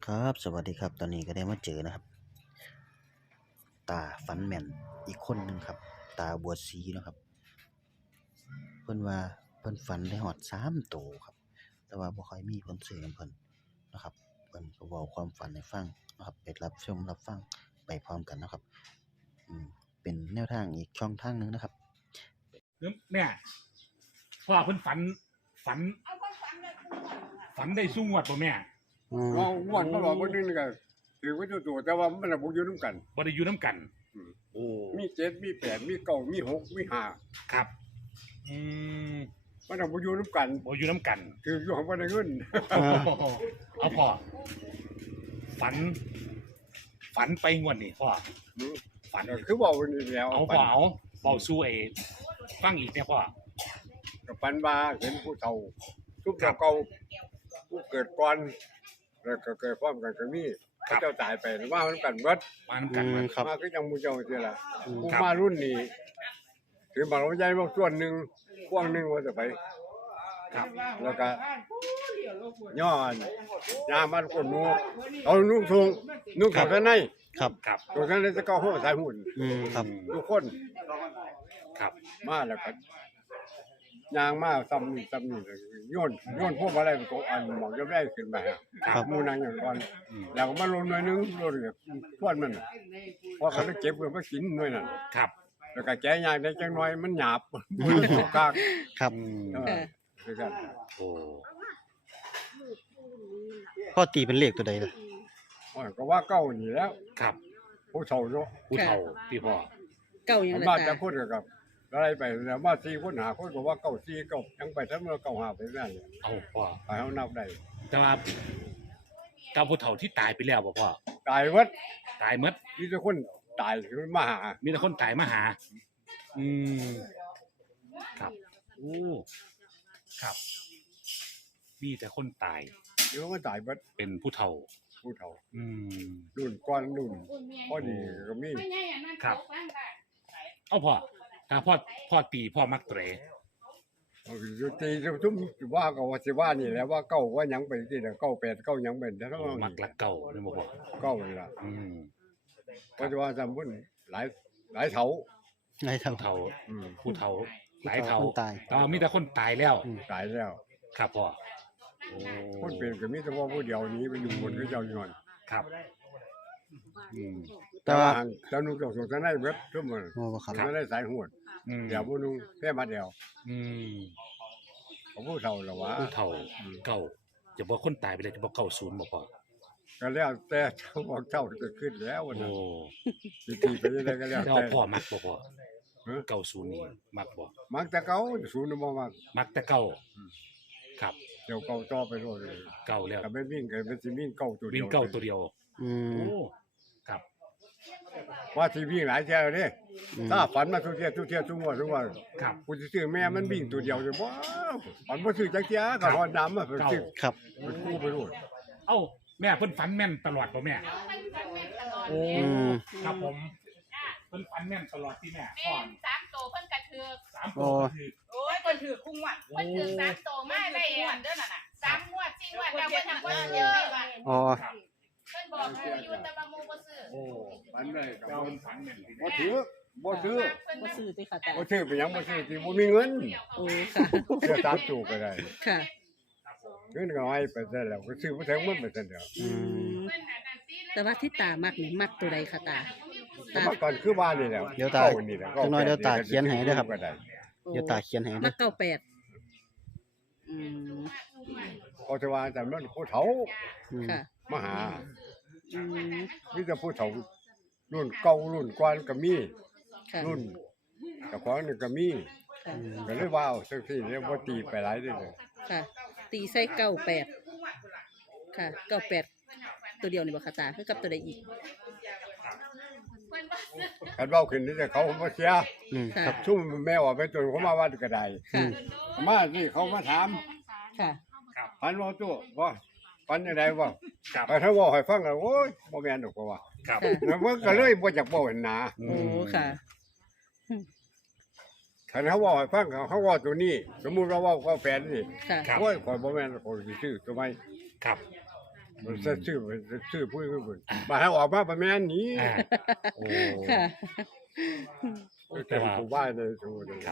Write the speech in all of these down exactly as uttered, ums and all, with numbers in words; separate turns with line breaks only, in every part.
ครับสวัสดีครับตอนนี้ก็ได้มาเจอนะครับตาฝันแม่นอีกคนหนึ่งครับตาบัวสีเนาะครับเพิ่นว่าเพิ่นฝันได้ฮอดสามโตครับแต่ว่าบ่ค่อยมีคนซื้อนำเพิ่นนะครับเพิ่นก็เว้าความฝันให้ฟังนะครับไปรับชมรับฟังไปพร้อมกันเนาะครับอืมเป็นแนวทางอีกช่องทางหนึงนะครับ
คือแม่พ่อเพิ่นฝันฝันฝันได้สู้งวดบ่แม่
อืม
เราอ้วนตลอดวันนึงนี่ก็ถือว่าตัวตัวแต่ว่ามันบ่อยู่นำกัน
บ่ได้อยู่น้ำกัน
อืม
โอ้
มีเจ็ดมีแปดมีเก้ามีหกมีห้า
ครับ อืม
มันบ่อยู่นำกัน
บ่อยู่น้ำกัน
ถืออยู่ของบ่ได้เงิน
เอาพ่อฝัน ฝันไปงวดนี่พ่อฝัน
ก็คือเว้านี่แล้ว
เอาพ่อเอาเว้าสู้ไอ้ฟังอีกเนี่ยพ่อ
ก็ปันว่าเห็นผู้เฒ่าทุก
ครับ
เก่าผู้เกิดก่อนแล้วก็เกิดพร้อมกันก็มี
ครับ
เจ้าตายไปว่ามันกันเบิด
มาน้ำกัน
อื
มาม
ครับ
มาคือจังหมู่เจ้าซี่ล่ะ
อืม
ผู้
ครับ
มารุ่นนี้ถือบัตรใหญ่มาส่วนหนึงพวงหนึงว่าจะไป
ครับ
แล้วก็ย้อนยามันคนหนูเอานุ่งทงนุ่งขับไปใน
ครับ
ครับ
ตัวนั้นเลยจะก็หัวสายหุ่น
อืมครับ
ทุกคน
ครับ
มาแล้วก็ยางมาซ้ำนี่ซ้ำนี่เลยโยนโยนพวกอะไรก็อันหมองจะได้ขึ้นมาฮะ
ครับ
หมูนางอย่างก่อน
อืม
แล้วก็มาลงหน่อยนึงลงเลยทวนมันพอเขาได้เก็บเพื่อมากินหน่อยนั่น
ครับ
แล้วก็แก้ยางได้จังน้อยมันหยาบมันตกกาก
ครับ
อืม
เออคือกัน
โอ้
พ่อตีเป็นเลขตัวใดล่ะ
โอ้ยก็ว่าเก้านี่แล้ว
ครับ
ผู้เฒ่าเนาะ
ผู้เฒ่าพี่พ่อ
เก่ายัง
มัน
ไง
มา
ตา
จะคนกับอะไรไปแล้วมาสี่คนหาคนก็ว่าเก้าสี่เก้ายังไปทั้งเมื่อเก้าหาไปนั่นเลย
เอาพ่อ
ไปเขานับได้
แต่ว่ากับผู้เฒ่าที่ตายไปแล้วบ่พ่อ
ตายวัด
ตายหมด
มีแต่คนตายคือมาหา
มีแต่คนตายมาหา อืม ครับ โอ้ ครับ มีแต่คนตาย
เดี๋ยวมันตายวัด
เป็นผู้เฒ่า
ผู้เฒ่า
อืม
รุ่นก้อนรุ่นพอดีก็มี
ครับ เอาพ่อ ถ้าพ่อ พ่อตีพ่อมักเตร
อยู่ตีทุ่มว่าก็ว่าสิว่านี่แหละว่าเก้าว่าหยังไปที่เก้าแปดเก้าหยังเป็นทั้ง
มักลักเก่านี่บ่พ่อ
เก้านี่ล่ะ
อืม
ก็จะว่าจำพุ่นหลายหลายเถา
ไงเท่า
ผู้เฒ่า
อืม
ผู้เฒ่า หลายเฒ่า
คนตาย
แต่ว่ามีแต่คนตายแล้ว
อืม
ตายแล้ว
ครับพ่อ โอ้
คนเป็นก็มีแต่ว่าผู้เดียวนี้ไปอยู่บนก็เจ้าอยู่นั่น
ครับ อืม
แต่ว่า
เจ้านุ่งเจ้าสงสัยได้เว็บทุ่มมัน
โอ้บ่ครับ
ไม่ได้สายหวด
อืม
เดี๋ยวผู้นุ่งแค่มาเดียว
อืม
ของผู้เฒ่าหรอวะ
ผู้เฒ่าเก่าจะบอกคนตายไปเลยจะบอกเก่าศูนย์บอกพ่อ
ก็แล้วแต่เจ้าบอกเจ้าจะขึ้นแล้ววัน
โอ้
นั้นทีไปยังไงก็แล้ว
แล้ว
แต่
พ่อมักบ่พ่อ
ฮะ
เก่าศูนย์นี่มักบ่
มักแต่เก่าศูนย์บ่มัก
มักแต่เก่าครับ
เดี๋ยวเก่าต่อไปโลดเลย
เก่าแล้ว
ก็ไม่วิ่งก็เป็นสิวิ่งเก่าตัวเดี
วิ่
ย
ง
ว
เก่าตัวเดียว
อืม
โอ้ครับ
ว่าสิวิ่งหลายเที่ยวเด้
อืม
ถ้าฝันมาทุกเที่ยวทุกเที่ยวทุกงวดทุกวัน
ครับ
กูสิซื้อแม่มันวิ่งตัวเดียวจะบ่ฝันบ่ซื้อจักเที่ยก็ฮอดน้ำมาเพิ่นซื้อ
ครับ
มันคู่ไปโลด
เอ้าแม่เพิ่นฝันแม่นตลอดบ่แม่โอ้
อืม
ครับผมเพิ่นฝันแม่นตลอดที่แม่พ่อ
แม่นสามโตเพิ่นกระเทือก
สามตัวก็คือ
โอ้ยเพิ่นถือคุ้งว่ะเพิ่นถือสามโตมาได้งวดเด้อน่ะน่ะสามงวดสี่งวดแล้วเพิ่นทำบ่เยอะว่ะ
อ๋อ
ครับ
เพิ่นบอกให้อยู่แต่ว่าหมู่บ่ซื้อ
โอ้
ฝันได้ก็
เจ้าเพิ่นฝันแม่นที่
บ่
แม่
ถือบ่ซื้อ
เพิ่น
บ่
มา
ซื้อติค่ะตา
บ่ซื้อไปหยังบ่ซื้อสิบ่มีเงิน
โอ้ค่ะ
เสื้อตามจูก็ได้
ค่ะ
ครับผม
เงินก็ให้ไปซะแล้วก็ซื้อบ่ถึงมันไปซะแล้ว
อืม
เพิ่นหากันซี
แต่ว่าที่ตามักนี่มักตัวใดค่ะตา
แต่เมื่อก่อนคือบ้านนี่แหละ
เดี๋ยวตา
ก้นี่แหละ
จักหน่อยเดี๋ยวตาเขียนให้เด้อครับ
ก็ได้
เดี๋ยวตาเขียนให้
มั
เด้
ก
อ
เก้าแปดอืม
เขาจะว่าแต่มันผู้เฒ่า
อืม
ค่ะ
มาหา
อืม
มีแต่ผู้เฒ่ารุ่นเก่ารุ่นก่อนก็มี
ค่ะ
รุ่นเจ้าของนี่ก็มี
ค่ะ
ก็เลยว่าเอาจังซี่เรียกว่าตีไปหลายเด้อเลย
ค่ะ ตีใส่เก้าแปดค่ะเก้าแปดตัวเดียวนี่บ่ค่ะตาคือกับตัวใดอีก
เพิ่นบ่ซื้อ
คันเว้าขึ้นนี่แต่เขาบ่เสีย
อืม
ค่ะ
ครับ
ซุ่มแม่ว่าไปจนเขามาวัดก็ได้
ค่ะ
มาสิเขามาถาม
ค่ะ
ครับ
พันว่าตัวว่าพันจังได๋บ่
ครับ
ไปถ้าเว้าให้ฟังก็โอ้ยบ่แม่นดอกก็ว่า
ครับ
ค่ะ
แล้วมันก็เลยบ่อยากเว้าให้หนา
โอ้ค่ะ
คันเขาเว้าให้ฟังเขาเขาเว้าตัวนี้ สมมุติว่าเว้าเขาแฟนนี่
ค่ะ
ครับ
โอ้ยข่อยบ่แม่นข่อยสิซื้อตัวใหม่
ครับ
มันซื้อซื้อผู้อื่นมาให้ออกมาประมาณนี้
อ่าโอ้
ค่ะ
แต่ว่าผู้ว่าในสูตร
ครับ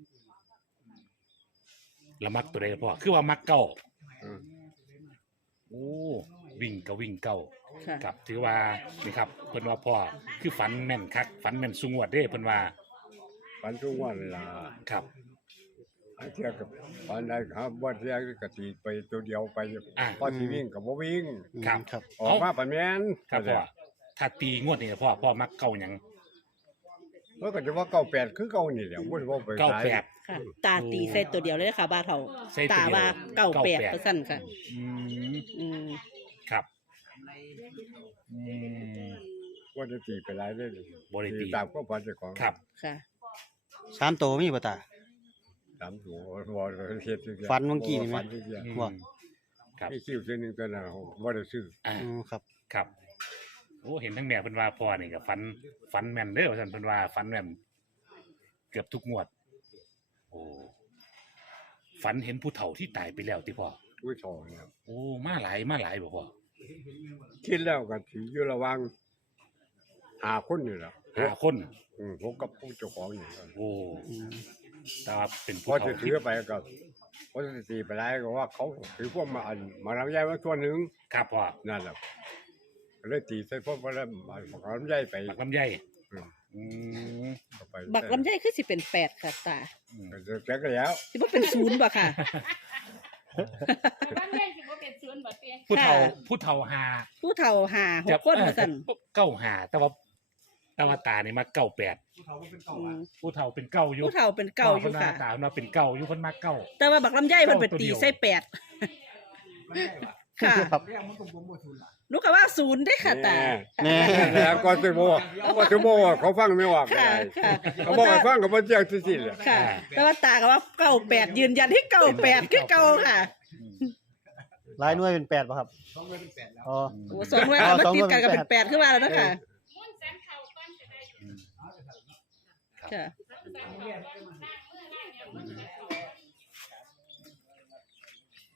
แล้วมักตัวใดพ่อคือว่ามักเก้าโอ้วิ่งก็วิ่งเก้า
ค่ะ
ครับถือว่านี่ครับเพิ่นว่าพ่อคือฝันแม่นคักฝันแม่นสุงวดเด้เพิ่นว่า
ปันทุกวันล่ะ
ครับ
อันเทียกับปันใดครับว่าเทียกตีไปตัวเดียวไป
อ่า
พอที่วิ่งกับว่าวิ่ง
ครับ
ครับ
ออกมาประมาณ
ครับพ่อถ้าตีงวดนี่พ่อพ่อมักเก้าหยัง
แล้วก็จะว่าเก้าแปดคือเก้านี่แหละว่าว่าไป
เก้าแปด
ค่ะ ตาตีใส่ตัวเดียวเลยนะคะบ้าเท่า
ใส่ตัว
ตา
เดียว
ว่าเก้าแปด
เก้าแปด
เปอร์เซ็นต์ค่ะ
อืม
อืม
ครับอืม
ว่าจะตีไปหลายได้เลย
บ่ได้ตี
ตามก็พอจะของ
ครับ
ค่ะ
สามตัวมีบ่ตา
สามตัวว่าเฮ็ด
ฟันเมื่อกี้นี่ไหม
ฟันเมื่อกี้
อืม
ว่า
ครับ
ที่คิวตัวหนึงตัวนั้นว่าได้ซื้อ
อ่า
อืมครับ
ครับโอ้เห็นทั้งแม่เพิ่นว่าพ่อนี่ก็ฝันฝันแม่นเด้อว่าซั่นเพิ่นว่าฝันแม่นเกือบทุกงวด โอ้ฝันเห็นผู้เฒ่าที่ตายไปแล้วติพ่อ
ผู้ชองนะครับ
โอ้มาหลายมาหลายบ่พ่อ
คิดแล้วก็ถืออยู่ระหวังหาคนอยู่แล้ว
ห้าคน
อืมผมกับผู้เจ้าของอยู่แล้ว
โอ้
อืม
แต่ว่าเป็น
พ
ผู้
อ
เฒ่า
จะถื
ที่
อไปก็พอจะตีไปได้ก็ว่าเขาถือพวกมาอันมาลำไยมาตัวหนึ่ง
ครับพ่อ
นั่นแหละก็เลยตีใส่พวกมาแล้วมาลำไยไป
บักลำไย
อืม
อืม
เข้าไป
บักลำไยคือสิเป็นแปดค่ะตา
อืม
ก็จะแจ้งกันแล้ว
สิบ่เป็นศูนย์บ่ค่ะ
บ้านแม่สิบ่เป็นศูนย์บ่เตี้ย
ผู้เฒ่า
ค่ะ
ผู้เฒ่าหา
ผู้เฒ่าหาหกคนว่าซั่น
เก้าหาแต่ว่าแต่ว่าตานี่มาเก้าแปด
อืม
ผู้เฒ่าเป็นเก้าอยู่
ผู้เฒ่าเป็นเก่าอยู่
พ่
ค่ะ
เพิ่นว่าตาเพิ่นว่าเป็นเก้าอยู่เพิ่นมาเก้า
แต่ว่าบักลำไยมันเป็นตีใส่แปดค่ะ
ครับ
หนูก็ว่าศูนย์ได้ค่ะตา
แน่
แล้วก็จะบอกก็จะบอกว่าเขาฟังไม่ออก
ค่ะ
อะไร
ค่ะ
เขาบอกให้ฟังกับพ่อเจ้าที่สิแหละ
ค่ะ แต่ว่าตาก็ว่าเก้าแปดยืนยันที่เก้าแปดคือเก้าค่ะ
ลายหน่วยเป็นแปดป่ะครับอ๋อ
โอ้สองหน่วยมันติดกันก็เป็นแปดขึ้นมาแล้วนะคะ
มุ่นแสนเข้าก่อนจะได้อยู่
ค่ะ
แสนเข้าก่อนนั่งมือนั่งเนี่ยมุ่นแสนเข้า
โอ้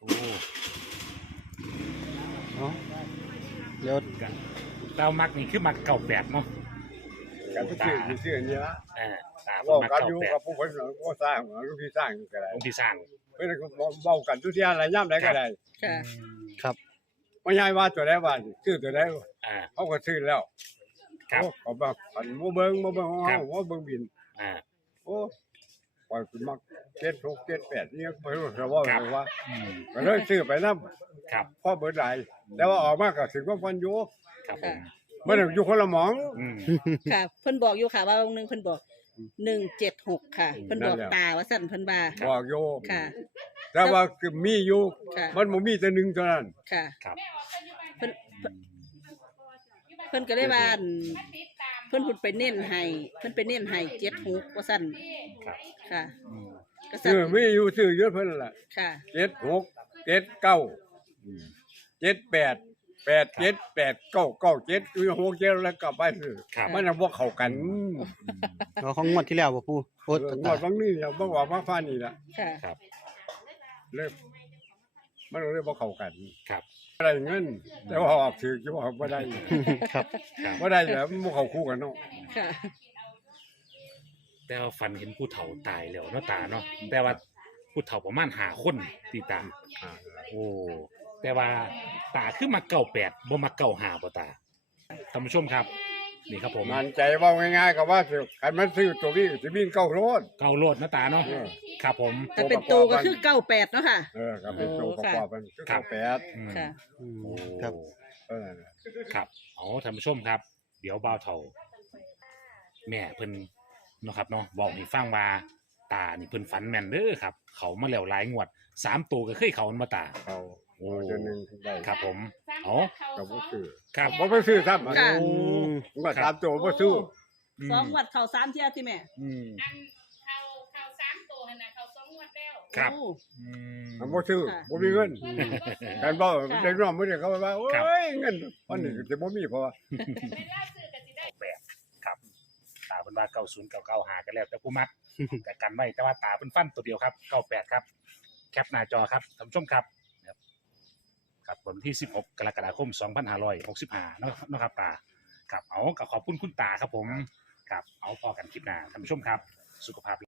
เนาะเดี๋ยว
กันเรามักนี่คือมักเก้าแปดเนาะ
กันที่ชื่อที่ชื่อนี้ละ
เอ่าตาเพิ่
บอน ก
มัก
กัน
เก้า
อยู่
แปด
กับผู้คนก็สร้างลูกพี่สร้างก็ได้
องค์ที่สร้าง
เพื่อนก็บอกกันทุกที่อะไรย่ำได้ก็ได้
ค่ะ
ครับ
ไม่ใช่ว่าตัวใดว่าซื้อตัวใด
อ่า
เขาก็ซื้อแล้ว
ครับ
โอ้เขาบอกผันโมเบิงโมเบิง
ครับ
โมเบิงบิน
อ่า
โอ้ปล่อยคุณมักเจ็ดหกเจ็ดแปดนี่ไม่รู้จะว่า
ครับ
ไงว่า
อืม
ก็เลยซื้อไปน้
ครับ
ำพ่อเบิดไหลแต่ว่าออกมาก็ถึงว่าฟันอยู่
ครับผม
ไม่ได้อยู่คนละหมอง
อืม
ค่ะ เพิ่นบอกอยู่ค่ะว่าวันหนึงเพิ่นบอกหนึ่งเจ็ดหกค่ะ เพิ่นบอก
นั่นแหละ
ตาว่าสั่นเพิ่นว่า
บอกอยู่
ค่ะ
แต่ว่าคือมีอยู่
ค่ะ
มันบ่มีแต่หนึ่งเท่านั้น
ค่ะ
ครับ
แม่ออกกันอยู่บ้าน
เพิ่น เพิ่นก็เลยว่าอั่น
มาติดตาม
เพิ่นพูดไปเน้นให้เพิ่นไปเน้นให้เจ็ดหกว่าสั่น
ครับ
ค่ะ
อืม
ก็สั่น
ซื้อมีอยู่ซื้อเยอะเพิ่นล่ะ
ค่ะ
เจ็ดหกเจ็ดเก้า
อืม
เจ็ดแปดแปดเจ็ดแปดเก้าเก้าเจ็ดคือหกเจ็ดแล้วกลับไปซื้อ
ครับ
มันน่ะบ่เข้ากัน
เราของงวดที่แล้วบ่ปูโอ้
เออง
ตาว
ดบางนี้เนี่ยบ่ว่ามาฟ้านี่ล่ะ
ค่ะ
ครับ
เลยมันเลยบ่เข้ากัน
ครับ
ได้เงิน แต่ว่าออกถือจะบอกบ่ได้
ครับ
ครับ
บ่ได้แล้วมันบ่เข้าคู่กันเนาะ
ค่ะ
แต่ว่าฝันเห็นผู้เฒ่าตายแล้วเนาะตาเนาะแต่ว่าผู้เฒ่าประมาณห้าคนที่ตา
อ่า
โอ้แต่ว่าตาคือมาเก้าแปดบ่มาเก้าห้าบ่ตาท่านผู้ชมครับ นี่ครับผม
มันใจเว้าง่ายๆก็ว่าสิคันมันซื้อตัววิ่งสิวิ่งเก้าโลด
เก้าโลดนะตาเนาะ
เออ
ครับผม
แต่เป็นตัวก็คือเก้าแปดเนาะค่ะ
เออก็เป็นตัวประกอบมันคือ
ครั
เก้า
บ
แปด
อืม
ค่ะ
อืม
โอ้
ครับ
เออนั่นน่ะ
ครับอ๋อท่านผู้ชมครับ เดี๋ยวบ่าวเฒ่า แม่เพิ่นเนาะครับเนาะบอกให้ฟังว่าตานี่เพิ่นฝันแม่นเด้อครับ เขามาแล้วหลายงวดสามตัวก็เคยเขามาตา
เขา
โอ้
เดือนหนึงได้
ครับผม
สาม
อ๋อ
ก็บ่ซื้อ
ครับ
บ่ไปซื้อซ้ำ
ค่ะ
โอ้
มันก็ตามตัวบ่ซื้อ
สองวัดเข่าสามเที่ยที่แม่
อืม
อันเข้าเข้าสามตัวหั่นน่ะเข้าสองงวดแล้ว
ครับ
โอ้
อืม
มันบ่ซื้อ
ค่ะ
บ่มีเงิน
เพิ่นน่ะบ่ซื้อ
การบ่
ค่ะ
เด็กน้องมื้อนี้เขาว่าโอ้
ครับ
ยเงินวันนี้สิบ่มีเพราะว่า
เวลาซื้อก็สิได้
แปดครับตาเพิ่นว่าเก้าศูนย์เก้าเก้าหากันแล้วแต่ผู้มัก แต่กันไว้แต่ว่าตาเพิ่นฟันตัวเดียวครับเก้าแปดครับ แคปหน้าจอครับท่านผู้ชมครับครับกับวันที่สิบหกกรกฎาคมสองพันห้าร้อยหกสิบห้าเนาะเนาะครับตาครับเอากับขอบคุณคุณตาครับผมครับเอาพอกันคลิปหน้าท่านผู้ชมครับสุขภาพ